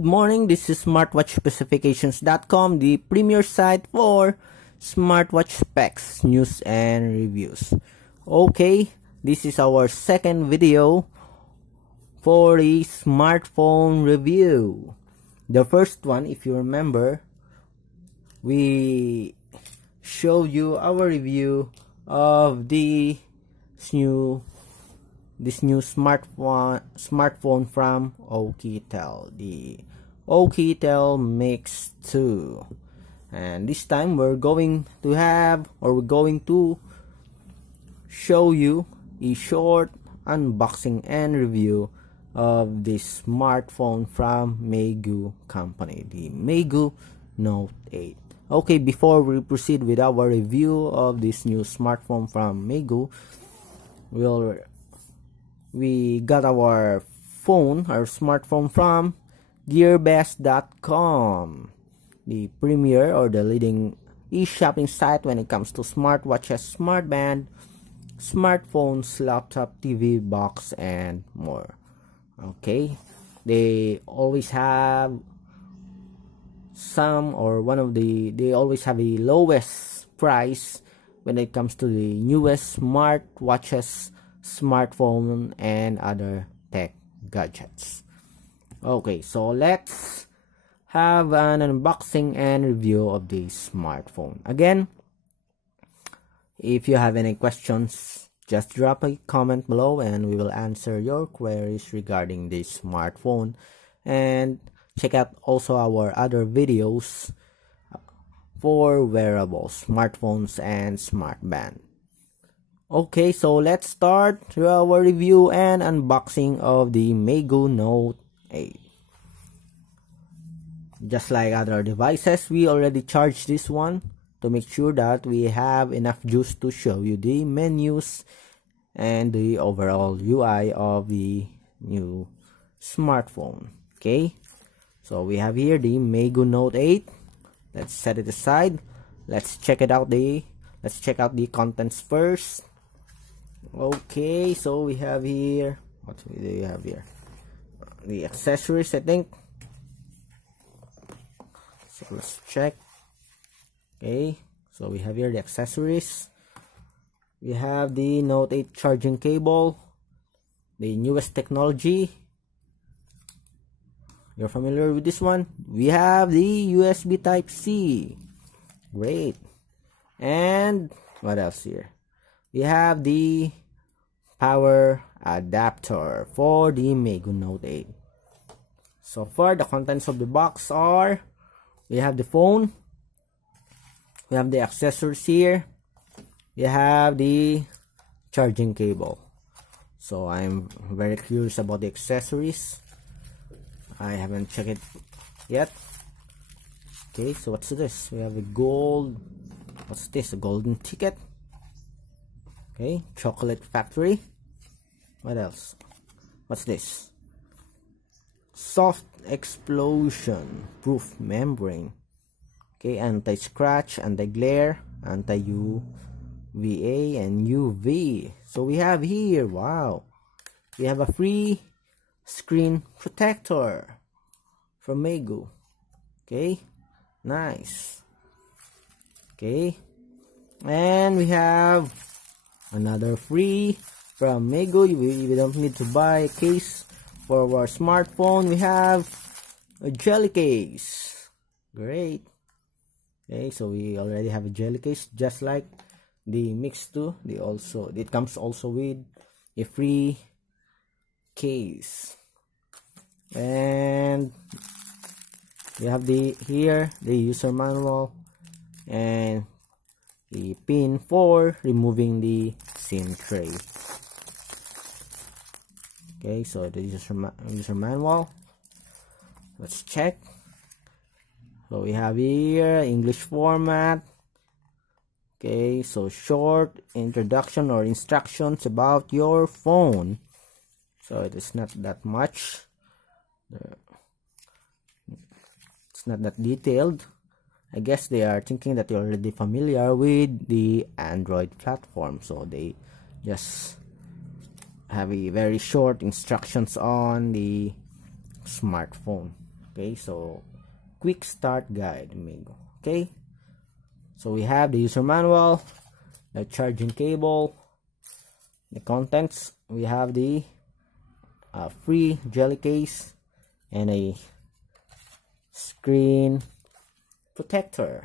Good morning, this is smartwatchspecifications.com, the premier site for smartwatch specs, news, and reviews. Okay, this is our second video for the smartphone review. The first one, if you remember, we showed you our review of this new smartphone from Octa, the Octa Mix 2, and this time we're going to show you a short unboxing and review of this smartphone from Meigoo company, the Meigoo Note 8. Okay, before we proceed with our review of this new smartphone from Meigoo, we got our smartphone from gearbest.com, the premier or the leading e-shopping site when it comes to smartwatches, smartband, smartphones, laptop, TV, box, and more. Okay, they always have they always have the lowest price when it comes to the newest smartwatches, smartphone, and other tech gadgets. Okay, so let's have an unboxing and review of this smartphone. Again, if you have any questions, just drop a comment below and we will answer your queries regarding this smartphone. And check out also our other videos for wearables, smartphones, and smartband. Okay, so let's start our review and unboxing of the Meigoo Note 8. Just like other devices, we already charged this one to make sure that we have enough juice to show you the menus and the overall UI of the new smartphone. Okay, so we have here the Meigoo Note 8. Let's set it aside. Let's check out the contents first. Okay, so we have here, what do we have here? The accessories, I think. So let's check. Okay, so we have here the accessories. We have the Note 8 charging cable, the newest technology. You're familiar with this one? We have the USB Type-C. Great. And what else here? We have the power adapter for the Meigoo Note 8. So far, the contents of the box are, we have the phone, we have the accessories here, we have the charging cable. So I'm very curious about the accessories. I haven't checked it yet. Okay, so what's this? We have a what's this? A golden ticket. Okay, chocolate factory. What else? What's this? Soft explosion proof membrane. Okay, anti-scratch, anti-glare, anti-UVA, and UV. So we have here, wow, we have a free screen protector from Meigoo. Okay, nice. Okay, and we have another free from Meigoo. We don't need to buy a case for our smartphone. We have a jelly case. Great. Okay, so we already have a jelly case just like the Mix 2. It comes also with a free case. And we have the user manual and the pin for removing the SIM tray. Okay, so the user manual. Let's check. So we have here English format. Okay, so short introduction or instructions about your phone. So it is not that much. It's not that detailed. I guess they are thinking that you're already familiar with the Android platform, so they just have a very short instructions on the smartphone. Okay, so quick start guide, Meigoo. Okay, so we have the user manual, the charging cable, the contents. We have the free jelly case and a screen protector.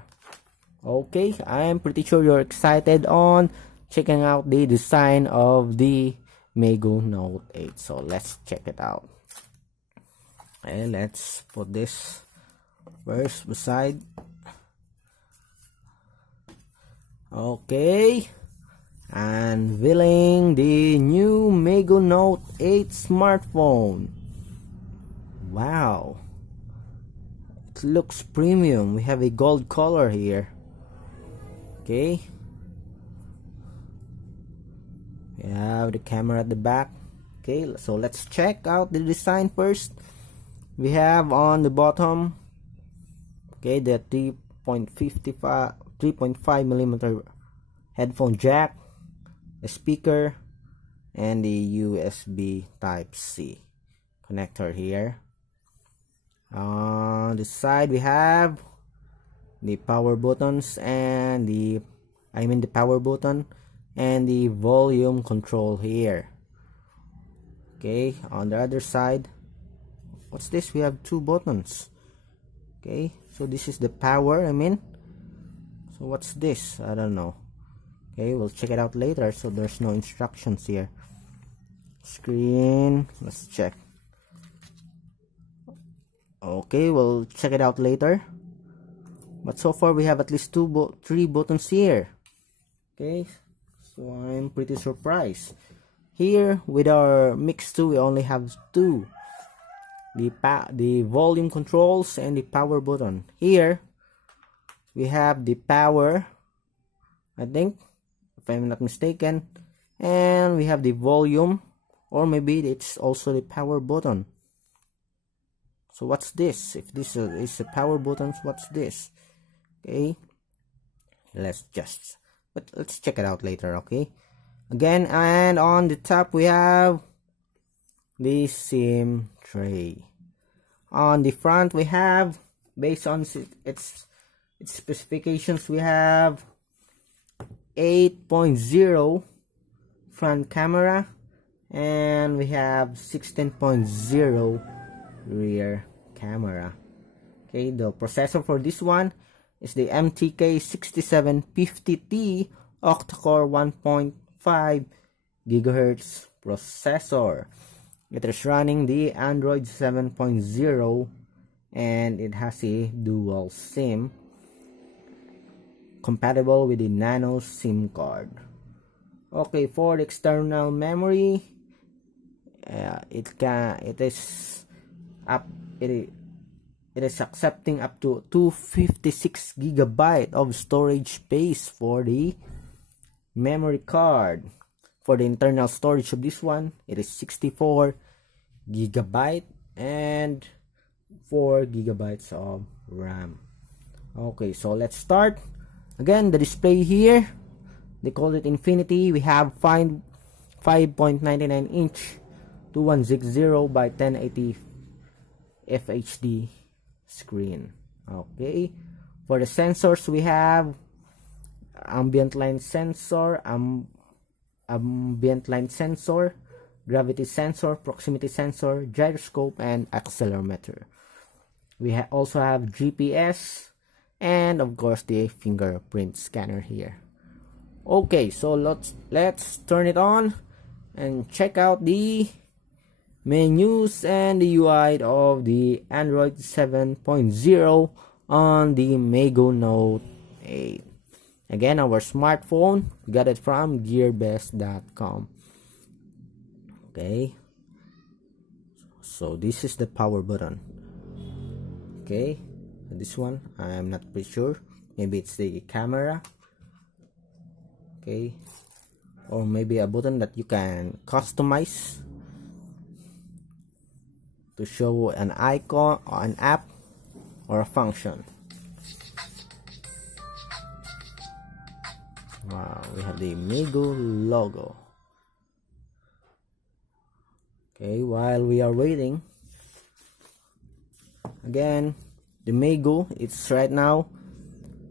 Okay, I'm pretty sure you're excited on checking out the design of the Meigoo Note 8. So let's check it out. And let's put this first beside. Okay, unveiling the new Meigoo Note 8 smartphone. Wow, it looks premium. We have a gold color here. Okay, we have the camera at the back. Okay, so let's check out the design first. We have on the bottom, okay, the 3.5mm headphone jack, a speaker, and the USB Type-C connector here. On the side we have the power buttons and the power button and the volume control here. Okay, on the other side, what's this? We have two buttons. Okay, so this is the power, so what's this? I don't know. Okay, we'll check it out later. So there's no instructions here. Screen, let's check. Okay, we'll check it out later. But so far we have at least three buttons here. Okay, so I'm pretty surprised. Here with our Mix 2 we only have two. The volume controls and the power button. Here we have the power, I think, if I'm not mistaken, and we have the volume, or maybe it's also the power button. So what's this? If this is the power buttons, what's this? Okay, let's check it out later. Okay, again, and on the top we have the SIM tray. On the front we have, based on its specifications, we have 8.0 front camera and we have 16.0 rear camera. Okay, the processor for this one is the MTK 6750T Octa Core 1.5 GHz processor. It is running the Android 7.0 and it has a dual SIM compatible with the nano SIM card. Okay, for the external memory, it is accepting up to 256 GB of storage space for the memory card. For the internal storage of this one, it is 64 GB and 4 GB of RAM. Okay, so let's start. Again, the display here, they call it Infinity. We have 5.99 inch 2160 by 1080 FHD screen. Okay, for the sensors we have ambient light sensor, gravity sensor, proximity sensor, gyroscope, and accelerometer. We also have GPS and of course the fingerprint scanner here. Okay, so let's turn it on and check out the menus and the UI of the Android 7.0 on the Meigoo Note 8. Again, our smartphone, got it from gearbest.com. Okay, so this is the power button. Okay, this one I'm not pretty sure, maybe it's the camera. Okay, or maybe a button that you can customize to show an icon or an app or a function. Wow, we have the Meigoo logo. Okay, while we are waiting, Again, the Meigoo, it's right now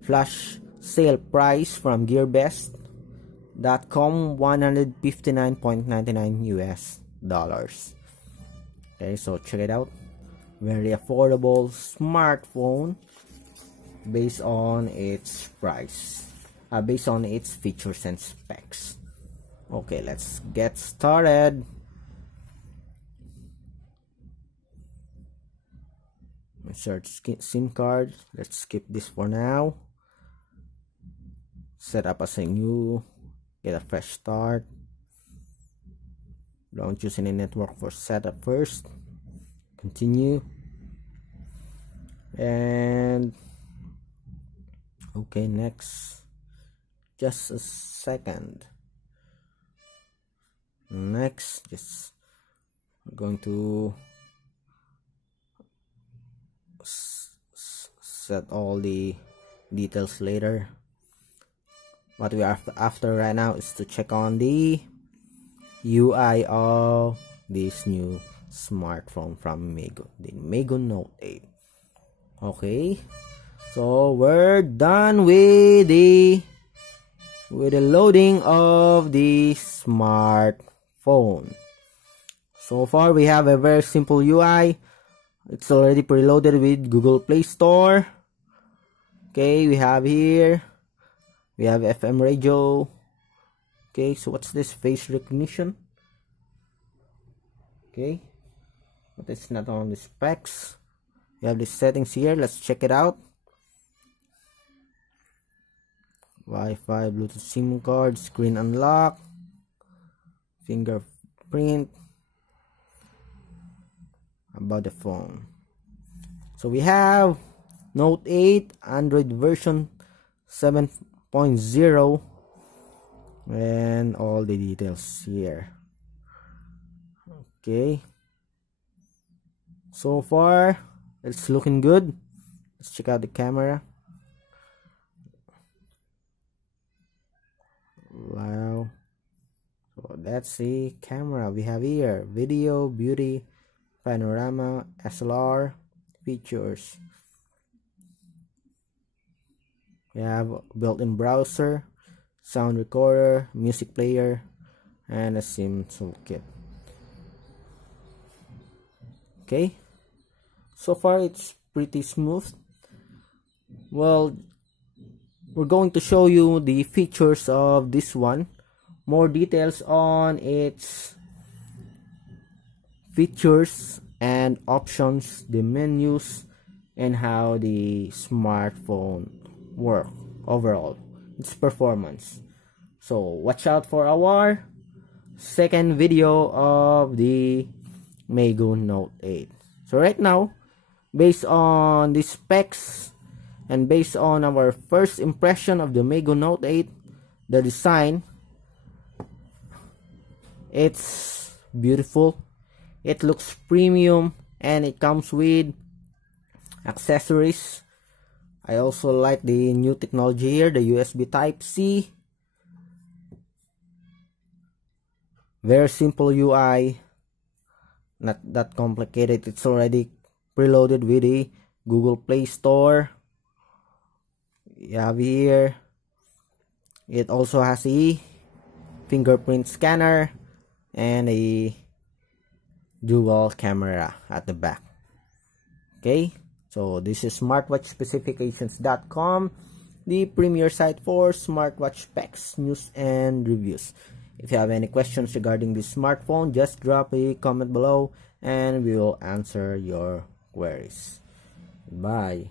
flash sale price from gearbest.com, $159.99. Okay, so check it out. Very affordable smartphone based on its price, based on its features and specs. Okay, let's get started. Insert SIM card. Let's skip this for now. Set up as a new, get a fresh start. Don't choose any network for setup first. Continue. And okay, next. Just a second. Next, just we're going to set all the details later. What we are after right now is to check on the UI of this new smartphone from Meigoo, the Meigoo Note 8. Okay, so we're done with the loading of the smartphone. So far we have a very simple UI. It's already preloaded with Google Play Store. Okay, we have here, we have FM radio. Okay, so what's this? Face recognition. Okay, but it's not on the specs. We have the settings here. Let's check it out. Wi-Fi, Bluetooth SIM card, screen unlock, fingerprint. About the phone, so we have Note 8 Android version 7.0 and all the details here. Okay, so far it's looking good. Let's check out the camera. Wow, so that's the camera we have here. Video, beauty, panorama, SLR, features. We have built-in browser, sound recorder, music player, and a SIM toolkit. Okay, so far it's pretty smooth. Well, we're going to show you the features of this one, more details on its features and options, the menus, and how the smartphone work overall, its performance. So watch out for our second video of the Meigoo Note 8. So right now, based on the specs and based on our first impression of the Meigoo Note 8, the design, it's beautiful. It looks premium and it comes with accessories. I also like the new technology here, the USB Type-C. Very simple UI, not that complicated. It's already preloaded with the Google Play Store. You have here, it also has a fingerprint scanner and a dual camera at the back. Okay, so this is smartwatchspecifications.com, the premier site for smartwatch specs, news, and reviews. If you have any questions regarding this smartphone, just drop a comment below and we will answer your queries. Bye.